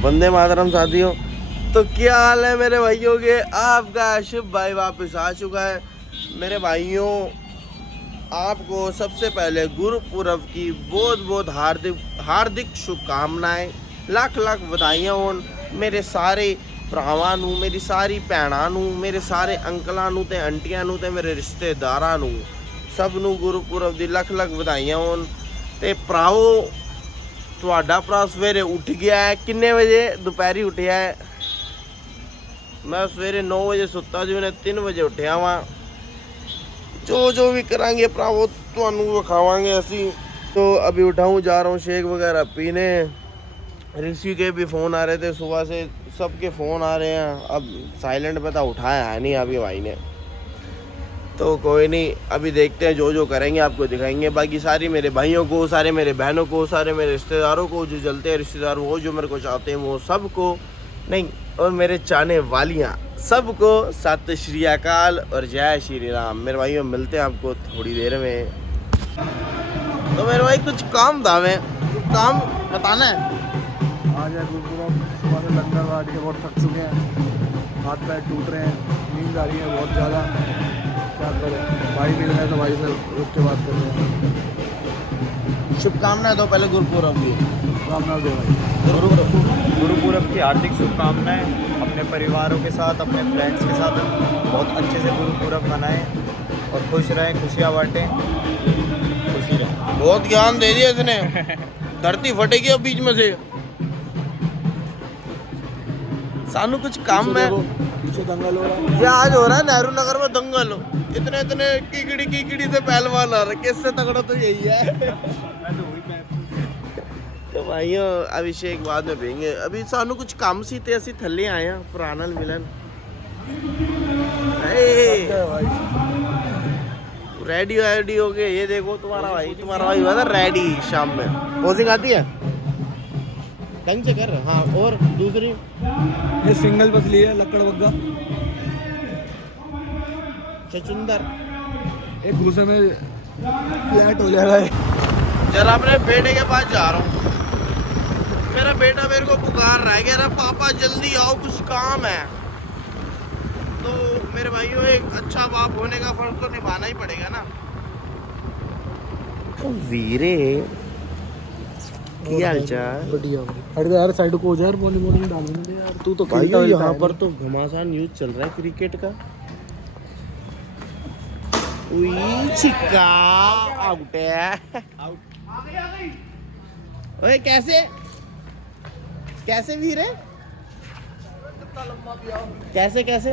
वंदे मातरम साथियों। तो क्या हाल है मेरे भाइयों के, आपका आशिफ भाई वापस आ चुका है। मेरे भाइयों, आपको सबसे पहले गुरुपुरब की बहुत बहुत हार्दिक शुभकामनाएं, लाख लाख बधाइयाँ हो मेरे सारे भरावां नू, मेरी सारी भैणां नू, मेरे सारे अंकलां नू ते आंटियां नू ते मेरे रिश्तेदारां नू, सब नू गुरुपुरब दी लख लख बधाइयां होन। ते भराओ, ਤੁਹਾਡਾ ਭਰਾ ਸਵੇਰੇ ਉੱਠ ਗਿਆ ਹੈ। ਕਿੰਨੇ ਵਜੇ? ਦੁਪਹਿਰੀ ਉੱਠਿਆ ਹੈ। ਮੈਂ ਸਵੇਰੇ 9 ਵਜੇ ਸੁੱਤਾ ਸੀ, ਉਹਨੇ 3 ਵਜੇ ਉੱਠਿਆ ਵਾਂ। जो भी कराएंगे भरावो ਤੁਹਾਨੂੰ ਵਿਖਾਵਾਂਗੇ ਅਸੀਂ। तो अभी उठा हूँ, जा रहा हूँ शेक वगैरह पीने। ऋषि के भी फ़ोन आ रहे थे सुबह से, सबके फ़ोन आ रहे हैं। अब साइलेंट पे था, उठाया है नहीं अभी भाई ने। तो कोई नहीं, अभी देखते हैं, जो करेंगे आपको दिखाएंगे। बाकी सारी मेरे भाइयों को, सारे मेरे बहनों को, सारे मेरे रिश्तेदारों को, जो जलते हैं रिश्तेदार, वो जो मेरे को चाहते हैं, वो सबको नहीं, और मेरे चाहने वालियाँ सबको सत श्री अकाल और जय श्री राम। मेरे भाइयों, मिलते हैं आपको थोड़ी देर में। तो मेरे भाई कुछ काम था, हमें काम बताना है। आज है गुरुपुरब, सुबह से लंगर काट के बहुत थक चुके हैं, हाथ पैर टूट रहे हैं, नींद आ रही है बहुत ज़्यादा। क्या करें, भाई मिल रहे हैं तो भाई से रुक के बात कर रहे हैं। शुभकामनाएं दो पहले गुरुपुरब की। शुभकामनाएं दो भाई। गुरुपुरब की हार्दिक शुभकामनाएं। अपने परिवारों के साथ, अपने फ्रेंड्स के साथ बहुत अच्छे से गुरुपुरब मनाएं और खुश रहें, खुशियाँ बांटें, खुशी रहें। बहुत ज्ञान दे दिया इसने। धरती फटेगी अब बीच में से। सानू कुछ काम में पीछे दंगल हो रहा है। ये आज हो रहा है नेहरू नगर में दंगल। इतने इतने कीकड़ी से पहलवान आ रहे, इससे तगड़ा तो यही है। तो भाइयों, अभिषेक बाद में भेंगे। अभी सानू कुछ काम सी थे, असि थले आए हैं पुराना मिलन। रेडी हो गए। ये देखो तुम्हारा भाई हुआ था रेडी। शाम में पोजिंग आती है, ढंग से कर। हाँ, और दूसरी ये सिंगल बस ली है, लक्कड़ बग्गा चचुंदर। एक दूसरे में फ्लैट हो जाएगा। जरा अपने बेटे के पास जा रहा हूँ। मेरा बेटा मेरे को पुकार रहा है, कह रहा पापा जल्दी आओ, कुछ काम है। तो मेरे भाइयों, एक अच्छा बाप होने का फर्ज तो निभाना ही पड़ेगा ना। तो वीरे की हालचाल? बढ़िया भाई। हट यार, साइड को हो जा यार, बॉलिंग डालने दे यार। तू तो भाइयों, यहाँ पर तो घमासान न्यूज चल रहा है क्रिकेट का। छिक्का आउट है। ओए कैसे वीरे, कैसे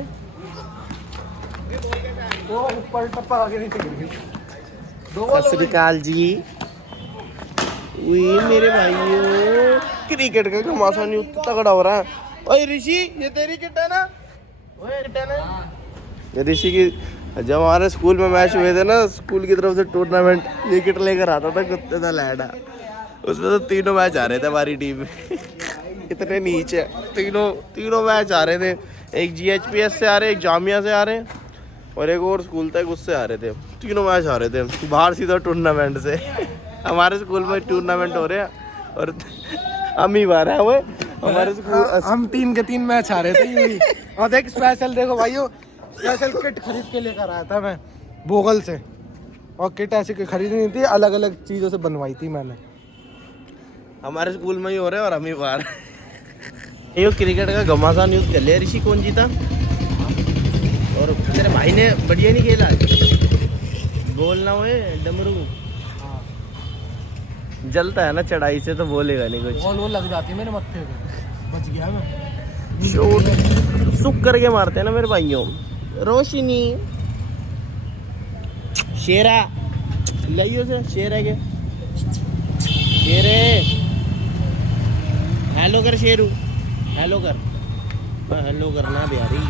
वो ऊपर टप्पा आगे नीचे गिर गई। सत श्री अकाल जी। मेरे भाइयों, क्रिकेट का घमासान न्यूज तो तगड़ा हो रहा है। ओए ऋषि, ये तेरी किट है ना? ओए किट है ना? ये ऋषि की, जब हमारे स्कूल में मैच हुए थे ना, स्कूल की तरफ से टूर्नामेंट, ये किट लेकर आता था कुत्ते का लैडा। उसमें तो तीनों मैच आ रहे थे हमारी टीम में। इतने नीचे तीनों मैच आ रहे थे। एक GHPS से आ रहे, एक जामिया से आ रहे, और एक और स्कूल था उससे आ रहे थे। तीनों मैच आ रहे थे बाहर सीधा टूर्नामेंट से। हमारे स्कूल में टूर्नामेंट हो रहे हैं और हम ही बाहर हैं। वो हमारे स्कूल, हम 3 के 3 मैच आ रहे थे यूं। और देख स्पेशल, देखो भाइयों, स्पेशल किट खरीद के लेकर आया था मैं बोगल से। और किट ऐसी खरीदी नहीं थी, अलग अलग चीज़ों से बनवाई थी मैंने। हमारे स्कूल में ही हो रहे हैं और हम ही बाहर। ये क्रिकेट का घमासान न्यूज़ कर लिया। ऋषि कौन जीता? और तेरे भाई ने बढ़िया नहीं खेला। बोलना हुए डमरू जलता है ना चढ़ाई से, तो बोलेगा नहीं कुछ। वो लग जाती है मेरे मत्थे पे, बच गया मैं। शॉट सुख करके मारते हैं ना मेरे भाइयों। रोशनी शेरा लाइयो से, शेर है के शेरे। हेलो कर शेरू, हेलो कर, हेलो करना बिहारी।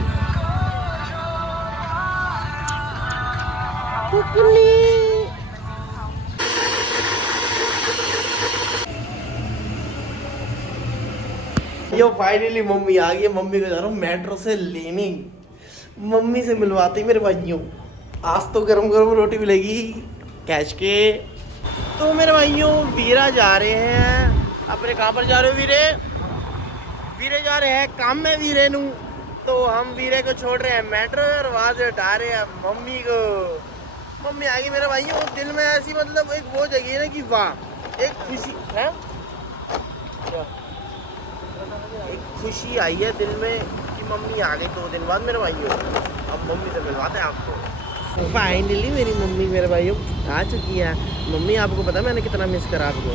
यो फाइनली मम्मी आ गई। मम्मी को जा रहा हूँ मेट्रो से लेने। मम्मी से मिलवाते मेरे भाइयों। आज तो गरम गरम रोटी मिलेगी कैच के। तो मेरे भाइयों, वीरा जा रहे हैं अपने। कहाँ पर जा रहे हो वीरे? वीरे जा रहे हैं काम में वीरे नू, तो हम वीरे को छोड़ रहे हैं मेट्रो और वहाँ से उठा रहे हैं मम्मी को। मम्मी आ गई मेरे भाइयों। दिल में ऐसी मतलब एक वो जगह है ना कि वाह एक खुशी है, एक खुशी आई है दिल में कि मम्मी आ गई 2 दिन बाद मेरे भाइयों। अब मम्मी से मिलवाते हैं आपको। फाइनली मेरी मम्मी मेरे भाइयों आ चुकी है। मम्मी आपको पता है मैंने कितना मिस करा आपको।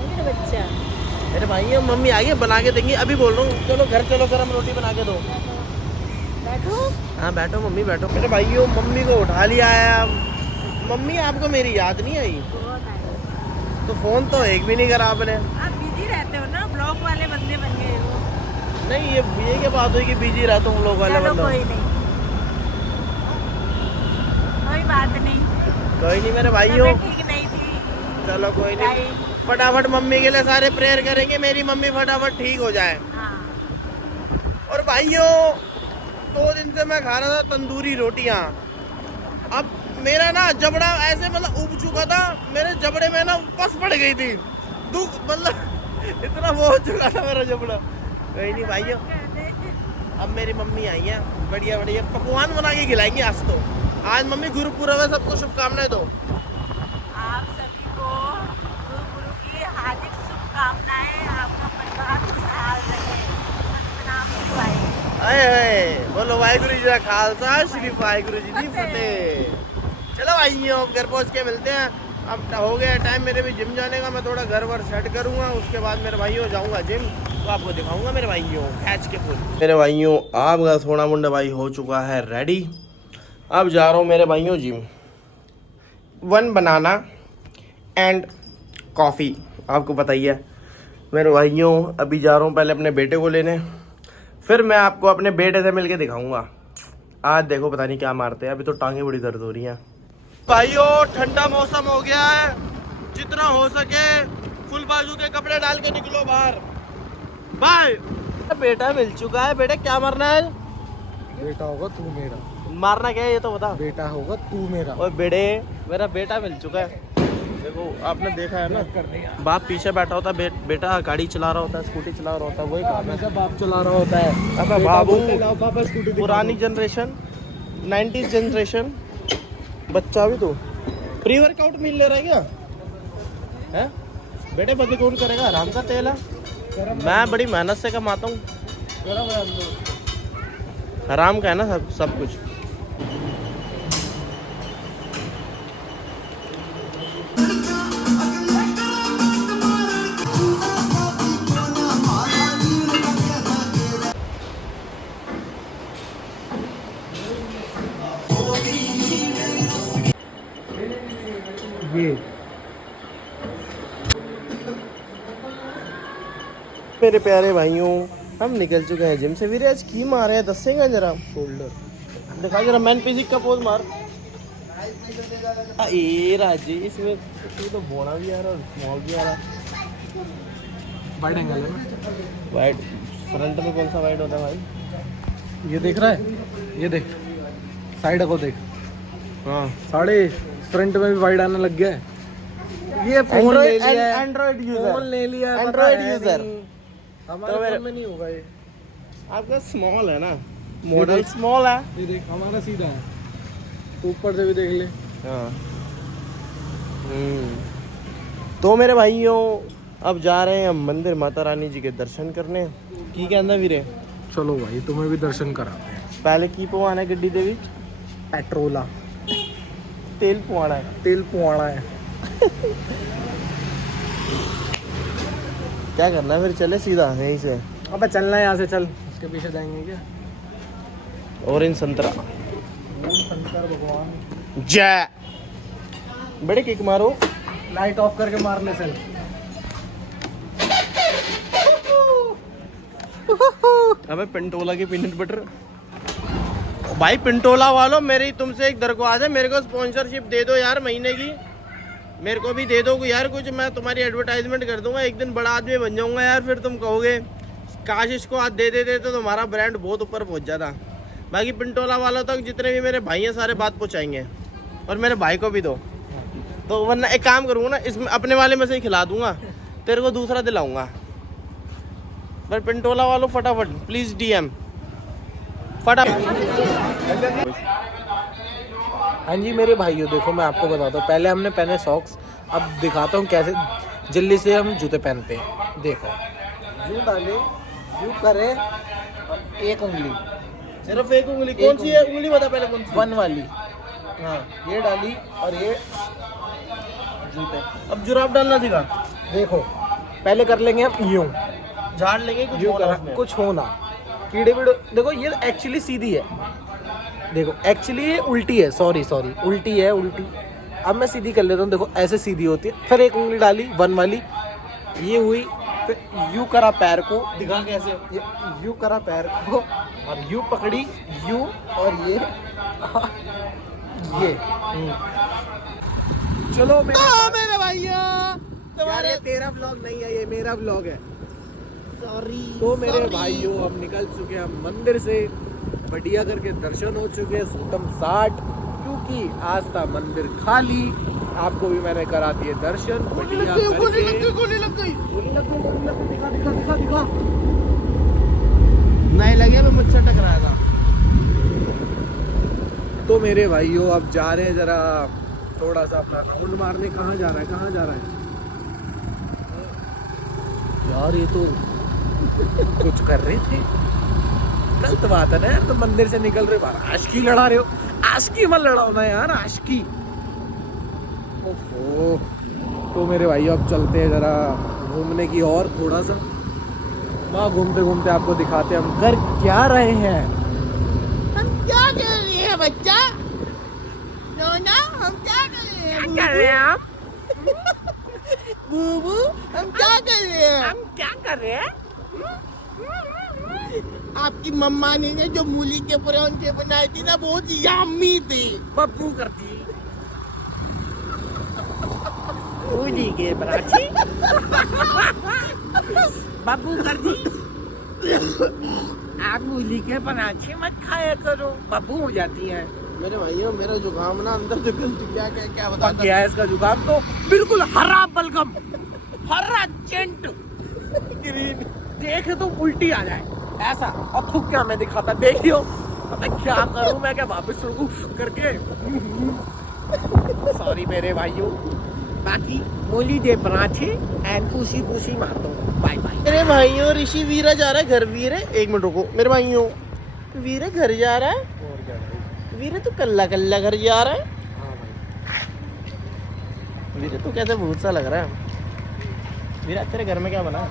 मेरा बच्चा मेरे भाइयों मम्मी आ गई, बना के देंगी। अभी बोल रहा हूँ चलो घर चलो, गरम रोटी बना के दो। बैठो। हाँ बैठो मम्मी बैठो। मेरे भाइयों मम्मी को उठा लिया है। मम्मी आपको मेरी याद नहीं आई? बहुत आए। तो फोन तो एक भी नहीं करा आपने। आप बिजी रहते हो ना, ब्लॉग वाले बंदे बन गए हो। नहीं ये क्या बात हुई कि बिजी रहता हूँ लोग वाले चलो मतलब। कोई नहीं, कोई बात नहीं। कोई नहीं मेरे भाइयों, तबीयत ठीक नहीं थी। चलो कोई नहीं। फटाफट मम्मी के लिए सारे प्रेयर करेंगे, मेरी मम्मी फटाफट ठीक हो जाए। हाँ। और भाइयों 2 दिन से मैं खा रहा था तंदूरी रोटियां। अब मेरा ना जबड़ा ऐसे मतलब उब चुका था, मेरे जबड़े में ना पस पड़ गई थी। दुख मतलब इतना वो हो चुका था मेरा जबड़ा। कोई नहीं भाइयों, अब मेरी मम्मी आई है, बढ़िया बढ़िया पकवान बना के खिलाएंगे आज तो। आज मम्मी गुरुपुरब है, सबको शुभकामनाएं दो। आप सभी को गुरु की हार्दिक शुभकामनाएं। आपका परिवार खुशहाल रहे। सतनाम शिवाय। आए बोलो वाहिगुरु जी का खालसा, श्री वाहिगुरु जी की फतेह। चलो भाइयों घर पहुंच के मिलते हैं। अब हो गया टाइम मेरे भी जिम जाने का। मैं थोड़ा घर वर सेट करूंगा, उसके बाद मेरे भाइयों जाऊंगा जिम, तो आपको दिखाऊंगा मेरे भाइयों कैच के फुल। मेरे भाइयों आपका सोना मुंडा भाई हो चुका है रेडी। अब जा रहा हूँ मेरे भाइयों जिम। 1 बनाना एंड कॉफ़ी, आपको पता ही है मेरे भाइयों। अभी जा रहा हूँ पहले अपने बेटे को लेने, फिर मैं आपको अपने बेटे से मिलके दिखाऊंगा। आज देखो पता नहीं क्या मारते हैं, अभी तो टांगे बड़ी दर्द हो रही हैं। भाइयों ठंडा मौसम हो गया है, जितना हो सके फुल बाजू के कपड़े डाल के निकलो बाहर। बाय। बेटा मिल चुका है। बेटा क्या मारना है? बेटा होगा तू मेरा, मारना क्या है ये तो बता। बेटा होगा तू मेरा। और बेटे मेरा बेटा मिल चुका है। देखो आपने देखा है ना, बाप पीछे बैठा होता है, बेटा गाड़ी चला रहा होता है, स्कूटी चला रहा होता है, वही काम है। बाप चला रहा होता है। अब बाबू पापा स्कूटी पुरानी जनरेशन 90s जनरेशन बच्चा भी तो प्री वर्कआउट मिल ले रहा है क्या है? बेटे बदली कौन करेगा? आराम का तेल है, मैं बड़ी मेहनत से कमाता हूँ। आराम का है ना सब कुछ। ये मेरे प्यारे भाइयों हम निकल चुके हैं जिम से। वीरे आज की मारे हैं दसेगा जरा, शोल्डर दिखा जरा मैन फिजिक का पोज मार। ए राजे इसमें तो बोना भी आ रहा है, स्मॉल भी आ रहा है। वाइड एंगल है। वाइड फ्रंट में कौन सा वाइड होता है भाई? ये देख रहा है, ये देख साइड को देख। हाँ साढ़े फ्रंट में भी वाइड आने लग गया है। ये फोन ले लिया है, एंड्रॉइड फोन ले लिया है, एंड्रॉइड पता है यूजर। नहीं। हमारे तो मेरे- फोन में नहीं होगा ये। आपका स्मॉल है ना, मॉडल स्मॉल है। ये देख हमारा सीधा है, तो ऊपर से भी देख ले। हाँ तो मेरे भाइयों अब जा रहे हैं हम मंदिर माता रानी जी के दर्शन करने। की कहना वीरे? चलो भाई तुम्हें भी दर्शन कराते हैं। पहले की पवाना है गड्डी दे विच? पेट्रोला तेल पवाना है। तेल पुआना है। क्या करना है फिर? चले सीधा यहीं से अबे चलना है यहाँ से, चल उसके पीछे जाएंगे क्या? ऑरेंज संतरा। शंकर भगवान। जय। बड़े किक मारो। लाइट ऑफ करके मारने से। अबे पिंटोला की पीनट बटर। भाई पिंटोला वालों मेरी तुमसे एक दरख्वास्त है, मेरे को स्पॉन्सरशिप दे दो यार महीने की। मेरे को भी दे दो यार कुछ, मैं तुम्हारी एडवर्टाइजमेंट कर दूंगा। एक दिन बड़ा आदमी बन जाऊंगा यार, फिर तुम कहोगे काश इसको आज दे देते तो तुम्हारा ब्रांड बहुत ऊपर पहुंच जाता। बाकी पिंटोला वालों तक जितने भी मेरे भाई हैं सारे बात पहुंचाएंगे, और मेरे भाई को भी दो। तो वरना एक काम करूँगा ना, इसमें अपने वाले में से ही खिला दूंगा, तेरे को दूसरा दिलाऊंगा। पर पिंटोला वालों फटाफट प्लीज DM फटाफट। हाँ जी मेरे भाइयों, देखो मैं आपको बताता हूँ, पहले हमने पहने सॉक्स, अब दिखाता हूँ कैसे जल्दी से हम जूते पहनते हैं। देखो यूँ डाले, यूँ करे, और एक उंगली, सिर्फ एक उंगली, कौन सी है उंगली बता पहले कौन सी? वन वाली, हाँ ये डाली और ये जूते। अब जुराब डालना सिखा, देखो पहले कर लेंगे हम यूँ, झाड़ लेंगे कुछ यूँ होना करा, उसमें। कुछ होना कीड़े वीड़े। देखो ये एक्चुअली सीधी है, देखो एक्चुअली ये उल्टी है, सॉरी उल्टी है, उल्टी। अब मैं सीधी कर लेता हूँ, देखो ऐसे सीधी होती है। फिर एक उंगली डाली वन वाली, ये हुई, फिर यू करा पैर को, दिखा कैसे? यू करा पैर को, और यू पकड़ी, यू, और ये चलो मेरे भैया यार ये तेरा ब्लॉग नहीं है, ये मेरा ब्लॉग है। सॉरी। तो मेरे भाइयों हम निकल चुके हैं मंदिर से, बढ़िया करके दर्शन हो चुके हैं सूतम 60, क्योंकि आज था मंदिर खाली। आपको भी मैंने करा दिए दर्शन बढ़िया करके। गोली लग गई। दिखा। नहीं लगे, मैं मच्छर टकराया था। तो मेरे भाइयों अब जा रहे हैं जरा थोड़ा सा अपना राउंड मारने। कहाँ जा रहा है यार? ये तो कुछ कर रहे थे, गलत बात है ना यार। तो मंदिर से निकल रहे हो, आशिकी लड़ा रहे हो, आशिकी मत लड़ाओ ना यार, आशिकी। ओफो। तो मेरे भाइयों अब चलते हैं जरा घूमने की और थोड़ा सा, वहाँ घूमते घूमते आपको दिखाते हैं हम कर क्या रहे हैं। हम क्या कर रहे हैं बच्चा? नोना हम क्या कर रहे हैं? आप? बूबू हम क्या कर रहे हैं? हम क्या कर रहे हैं? आपकी मम्मा ने जो मूली के परांठे बनाए थे ना, बहुत यम्मी थे। बब्बू करती मूली के पराठे, बब्बू करती। आप मूली के पराठे मत खाया करो, बब्बू हो जाती है। मेरे भाइयों मेरा जुकाम ना अंदर से क्या बता क्या है इसका जुकाम? तो बिल्कुल हरा बलगम, हरा चेंट ग्रीन, देखे तो उल्टी आ जाए ऐसा। और थूक क्या मैं दिखाता, देखियो। अब मैं क्या करूं, मैं क्या वापस रुकूं करके? सॉरी मेरे भाइयों, बाकी मूली दे पराठे एंड पूसी मारता हूँ। Bye bye. मेरे भाइयों ऋषि वीरा जा रहा है घर। वीरे एक मिनट रुको मेरे भाइयों, वीरे घर जा रहा है। और क्या भाई? वीरे तो कल्ला घर जा रहा है। हाँ भाई। वीरे तो कैसे भूत सा लग रहा है। वीरा तेरे घर में क्या बना है?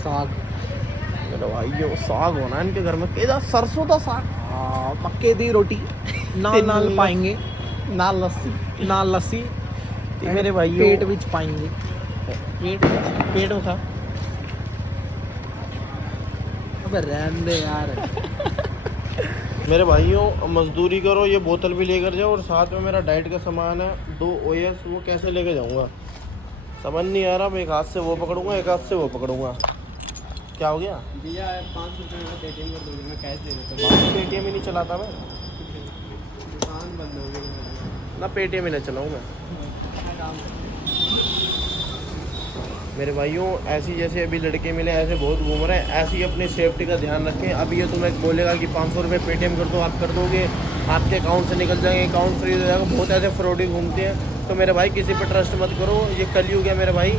साग। मेरे भाइयों साग होना है इनके घर में, केदा सरसों का साग, हाँ, मक्के दी रोटी नाल पाएंगे, नाल लस्सी। नाल लस्सी, मेरे भाइयों पेट विच पाएंगे। पेट में खा। अबे रहने दे यार। मेरे भाइयों मजदूरी करो, ये बोतल भी लेकर जाओ, और साथ में मेरा डाइट का सामान है 2 OS, वो कैसे लेके जाऊंगा समझ नहीं आ रहा। मैं एक हाथ से वो पकड़ूंगा, एक हाथ से वो पकड़ूंगा। क्या हो गया भैया 5 रुपये में पेटीएम कर दोगे? मैं कैश दे देता हूँ। पेटीएम ही नहीं चलाता मैं दुकान बंद हो गई ना, पेटीएम ही नहीं चलाऊँ मैं। मेरे भाइयों ऐसी जैसे अभी लड़के मिले ऐसे बहुत घूम रहे हैं, ऐसे ही अपनी सेफ्टी का ध्यान रखें। अब ये तुम्हें बोलेगा कि 500 रुपये पेटीएम कर दो, आप कर दोगे, आपके अकाउंट से निकल जाएंगे, अकाउंट फ्रीज हो जाएगा। बहुत ऐसे फ्रॉडी घूमते हैं। तो मेरे भाई किसी पर ट्रस्ट मत करो, ये कलयुग है मेरे भाई।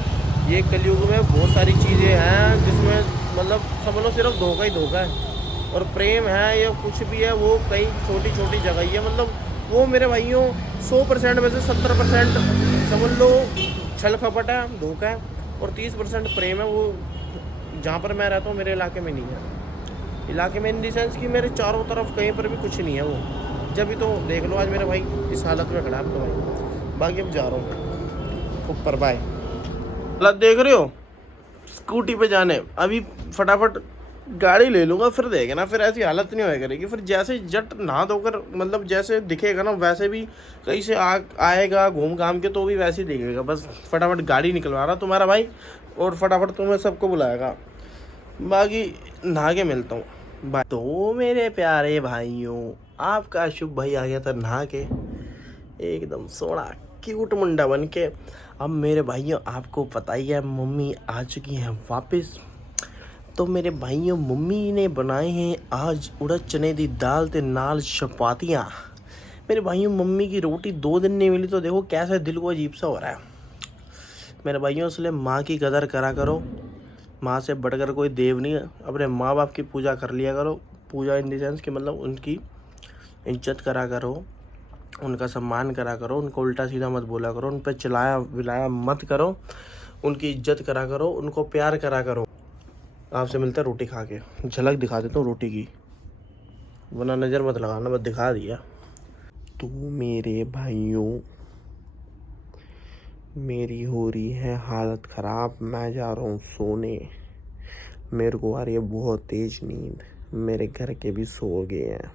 ये कलयुग में बहुत सारी चीज़ें हैं जिसमें मतलब समझ लो सिर्फ धोखा ही धोखा है, और प्रेम है या कुछ भी है वो कई छोटी छोटी जगह ही है। मतलब वो मेरे भाइयों 100% में से 70% समझ लो छल कपट है, धोखा है, और 30% प्रेम है। वो जहाँ पर मैं रहता हूँ मेरे इलाके में नहीं है। इलाके में इन द सेंस कि मेरे चारों तरफ कहीं पर भी कुछ नहीं है वो। जब भी तो देख लो आज मेरे भाई इस हालत में खड़ा है आपका भाई। बाकी अब जा रहा हूँ ऊपर, बाय। हालत देख रहे हो स्कूटी पे जाने, अभी फटाफट गाड़ी ले लूँगा, फिर देखे ना, फिर ऐसी हालत नहीं होया करेगी। फिर जैसे जट नहा धोकर मतलब जैसे दिखेगा ना वैसे भी कहीं से आएगा घूम घाम के तो भी वैसे ही दिखेगा। बस फटाफट गाड़ी निकलवा रहा तुम्हारा भाई, और फटाफट तुम्हें सबको बुलाएगा। बाकी नहा के मिलता हूँ, बाय। तो मेरे प्यारे भाइयों आपका शुभ भाई आ गया था नहा के, एकदम सोना क्यूट मुंडा बन के। अब मेरे भाइयों आपको पता ही है मम्मी आ चुकी हैं वापस, तो तो मेरे भाइयों मम्मी ने बनाए हैं आज उड़द चने दी दाल ते नाल चपातियाँ। मेरे भाइयों मम्मी की रोटी 2 दिन नहीं मिली तो देखो कैसे दिल को अजीब सा हो रहा है। मेरे भाइयों इसलिए माँ की कदर करा करो, माँ से बढ़कर कोई देव नहीं है। अपने माँ बाप की पूजा कर लिया करो, पूजा इन द सेंस कि मतलब उनकी इज्जत करा करो, उनका सम्मान करा करो, उनको उल्टा सीधा मत बोला करो, उन पर चिल्लाया विलाया मत करो, उनकी इज्जत करा करो, उनको प्यार करा करो। आपसे मिलता है रोटी खा के, झलक दिखा देता हूँ रोटी की, वरना नज़र मत लगाना, बस दिखा दिया। तो मेरे भाइयों मेरी हो रही है हालत ख़राब, मैं जा रहा हूँ सोने। मेरे को आ रही है बहुत तेज़ नींद, मेरे घर के भी सो गए हैं।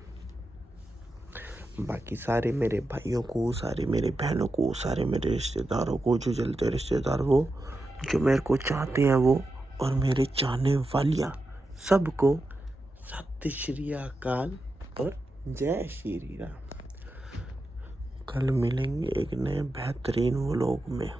बाकी सारे मेरे भाइयों को, सारे मेरे बहनों को, सारे मेरे रिश्तेदारों को, जो जलते रिश्तेदार वो, जो मेरे को चाहते हैं वो, और मेरे चाहने वालियाँ सबको सत श्री अकाल और जय श्री राम। कल मिलेंगे एक नए बेहतरीन व्लॉग में।